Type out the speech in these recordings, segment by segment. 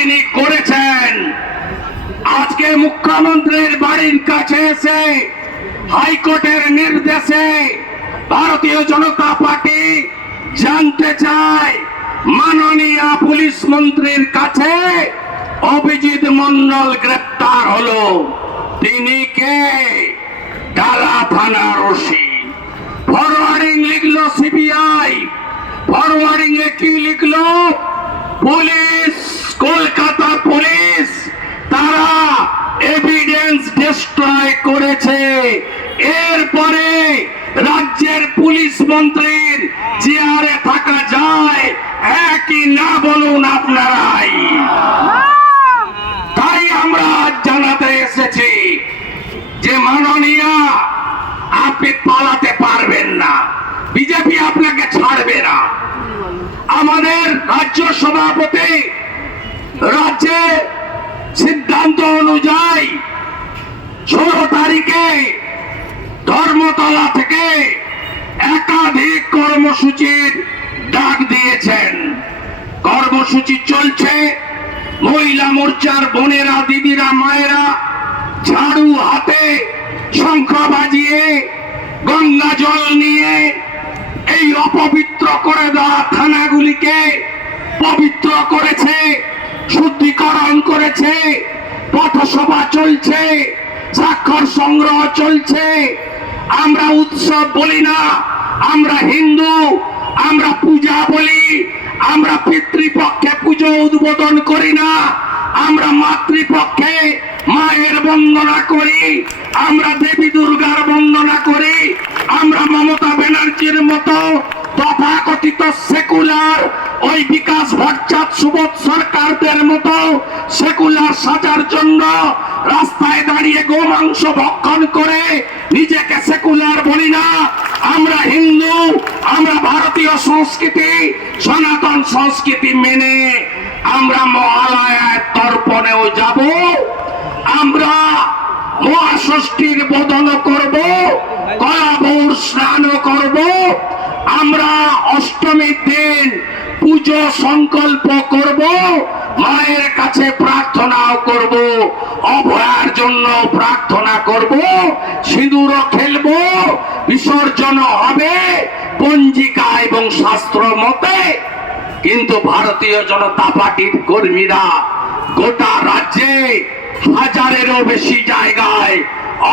তিনি করেছেন। আজকে মুখ্যমন্ত্রীর বাড়ির কাছে এসে হাইকোর্টের নির্দেশে ভারতীয় জনতা পার্টি জানতে চায়, মাননীয় পুলিশ মন্ত্রীর কাছে অভিজিৎ মন্ডল গ্রেপ্তার হলো। তিনি কে? ডালা থানার ওসি ফরওয়ার্ডিং লিখলো সিবিআই। ফরওয়ার্ডিং এ কি লিখলো? পুলিশ কলকাতা পুলিশ, তারা এভিডেন্স ডিস্ট্রয় করেছে। এরপরে রাজ্যের পুলিশ মন্ত্রীর চেয়ারে থাকা যায়, একই না বলুন আপনারাই। তাই আমরা জানাতে এসেছি যে মাননীয়া, আপনি পালাতে পারবেন না। বিজেপি আপনাকে ছাড়বে না। আমাদের রাজ্য সভাপতি রাজ্যে সিদ্ধান্ত অনুযায়ী ষোলো তারিখে ধর্মতলা থেকে একাধিক কর্মসূচির ডাক দিয়েছেন। কর্মসূচি চলছে। মহিলা মোর্চার বোনেরা, দিদিরা, মায়েরা ঝাড়ু হাতে শঙ্খ বাজিয়ে গঙ্গা জল নিয়ে এই অপবিত্র করে দেওয়া থানাগুলিকে পবিত্র করেছে। শুদ্ধিকরণ করেছে, পথসভা চলছে, স্বাক্ষর সংগ্রহ চলছে। আমরা উৎসব বলি না, আমরা হিন্দু, আমরা পূজা বলি, আমরা পিতৃপক্ষে পুজো উদ্বোধন করি না, আমরা মাতৃপক্ষে মায়ের বন্দনা করি, আমরা দেবী দুর্গার বন্দনা করি, আমরা মমতা ব্যানার্জির মতো তথাকথিত সেকুলার ওই বিকাশ ভট্টাচার্য সুবোধ সরকারদের মতো সেকুলার সাজার জন্য রাস্তায় দাঁড়িয়ে গোমাংস ভক্ষণ করে নিজেকে সেকুলার বলি না। আমরা হিন্দু, আমরা ভারতীয় সংস্কৃতি, সনাতন সংস্কৃতি মেনে আমরা মহালয়ার তর্পণেও যাব। আমরা মহাষষ্ঠীর বোধন করব কলাবৌর স্নান করব আমরা অষ্টমীর দিন পুজো সংকল্প করব, মায়ের কাছে প্রার্থনাও করব, অভয়ার জন্য প্রার্থনা করব, সিঁদুরও খেলব, বিসর্জন হবে পঞ্জিকা এবং শাস্ত্র মতে। কিন্তু ভারতীয় জনতা পার্টির কর্মীরা গোটা রাজ্যে হাজারেরও বেশি জায়গায়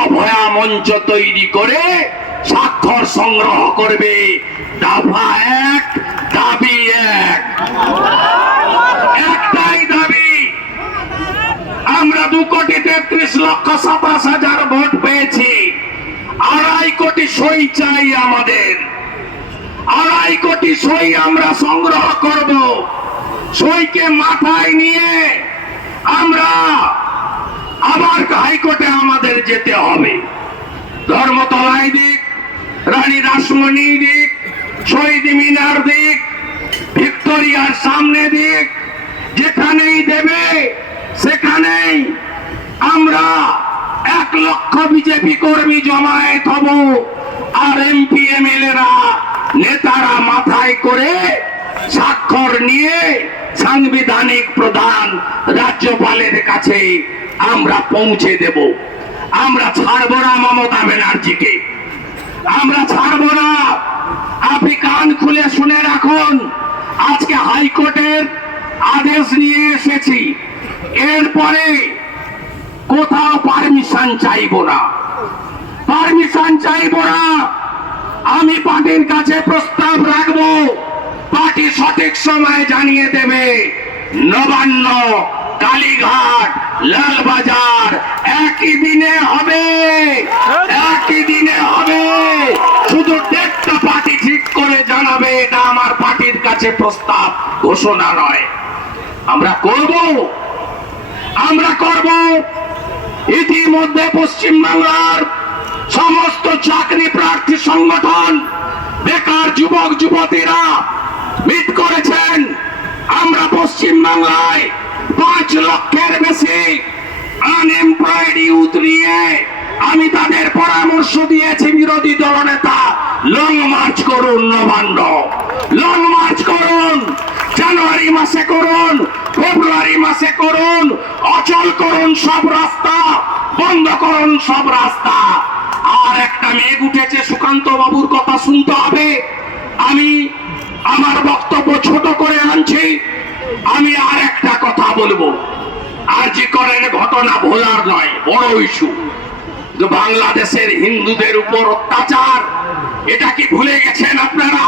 অভয়া মঞ্চ তৈরি করে স্বাক্ষর সংগ্রহ করবে। দাফা এক, দাবি এক। একটাই দাবি, আমরা দু কোটি তেত্রিশ লক্ষ সাতাশ হাজার ভোট পেয়েছি। আড়াই কোটি সই চাই আমাদের। আড়াই কোটি সই আমরা সংগ্রহ করব। সইকে মাথায় নিয়ে আমরা আবার হাইকোর্টে আমাদের যেতে হবে। ধর্মতলায় দিক রানী রাসমণি দিক, শহীদ মিনার দিক, ভিক্টোরিয়ার সামনে দিক, যেখানেই দেবে, সেখানেই আমরা এক লক্ষ বিজেপি কর্মী জমায়েত হব। আর এমপি, এমএলএরা, নেতারা মাথায় করে স্বাক্ষর নিয়ে সাংবিধানিক প্রধান রাজ্যপালের কাছে আমরা পৌঁছে দেব। আমরা ছাড়ব না মমতা ব্যানার্জিকে। আমরা ছাড়ব না। আপনি কান খুলে শুনে রাখুন, আজকে হাইকোর্টের আদেশ নিয়ে এসেছি। এরপরে কোথাও পারমিশন চাইব না। পারমিশন চাইব না। আমি পার্টির কাছে প্রস্তাব রাখব। পার্টি সঠিক সময় জানিয়ে দেবে। নবান্ন, কালীঘাট, লালবাজার। একই দিনে হবে একই দিনে হবে। শুধু ডেটটা পার্টি ঠিক করে জানাবে, এটা আমার পার্টির কাছে প্রস্তাব, ঘোষণা নয়। আমরা করব আমরা করব। ইতিমধ্যে পশ্চিম বাংলার সমস্ত চাকরি প্রার্থী সংগঠন, বেকার যুবক, যুবতীরা মিট করেছেন। আমরা পশ্চিম বাংলায় পাঁচ লক্ষের বেশি আনএমপ্লয়েড ইউথ নিয়ে আমি তাদের পরামর্শ দিয়েছি বিরোধী দলনেতা। লং মার্চ করুন নবান্ন। লং মার্চ করুন, জানুয়ারি মাসে করুন, ফেব্রুয়ারি মাসে করুন, অচল করুন সব রাস্তা, বন্ধ করুন সব রাস্তা। আর একটা মেঘ উঠেছে, সুকান্ত বাবুর কথা শুনতে হবে। আমি আমার বক্তব্য ছোট করে আনছি। যে করেন ঘটনা ভোলার নয় বড় ইস্যু। বাংলাদেশের হিন্দুদের উপর অত্যাচার এটা কি ভুলে গেছেন আপনারা?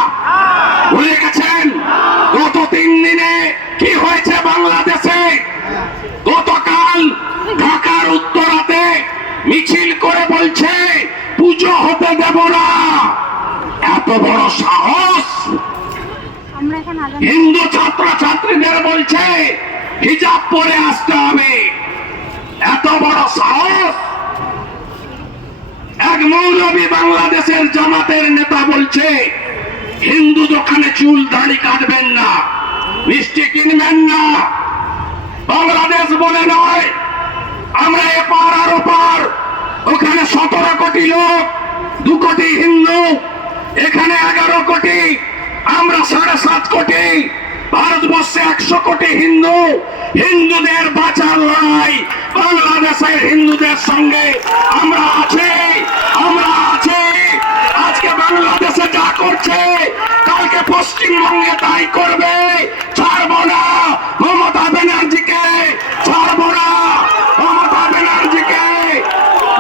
ভুলে গেছেন? গত তিন দিনে কি হয়েছে বাংলাদেশে? গতকাল ঢাকার উত্তরাতে মিছিল করে বলছে পুজো হতে দেব না। এত বড় সাহস! হিন্দু ছাত্র ছাত্রীদের বলছে হিজাব পরে আসতে হবে। এত বড় সাহস। এক মৌলবী বাংলাদেশের জামাতের নেতা বলছে, হিন্দু দোকানে চুল দাড়ি কাটবেন না, মিষ্টি কিনবেন না। বাংলাদেশ বলে নয়, আমরা এপার আর ওপার ওখানে সতেরো কোটি লোক, দু কোটি হিন্দু, এখানে এগারো কোটি, আমরা সাড়ে সাত কোটি। ভারতবর্ষে একশো হিন্দুদের বাঁচার লড়াই বাংলাদেশের হিন্দুদের সঙ্গে। আমরা আছি আমরা আছি। আজকে বাংলাদেশে যা করছে, কালকে পশ্চিমবঙ্গে তাই করবে ছাড়বো না মমতা ব্যানার্জিকে ছাড়বো না মমতা ব্যানার্জিকে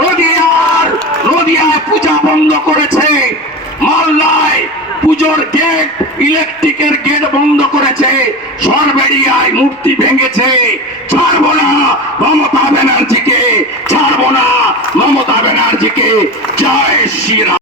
নদিয়ার নদিয়ায় পূজা বন্ধ করেছে মালদায় পুজোর গেট ইলেকট্রিকের গেট বন্ধ করেছে। সরবেরিয়ায় মূর্তি ভেঙেছে। ছাড়বো না মমতা ব্যানার্জিকে, ছাড়বো না মমতা ব্যানার্জিকে। জয় শ্রীরাম।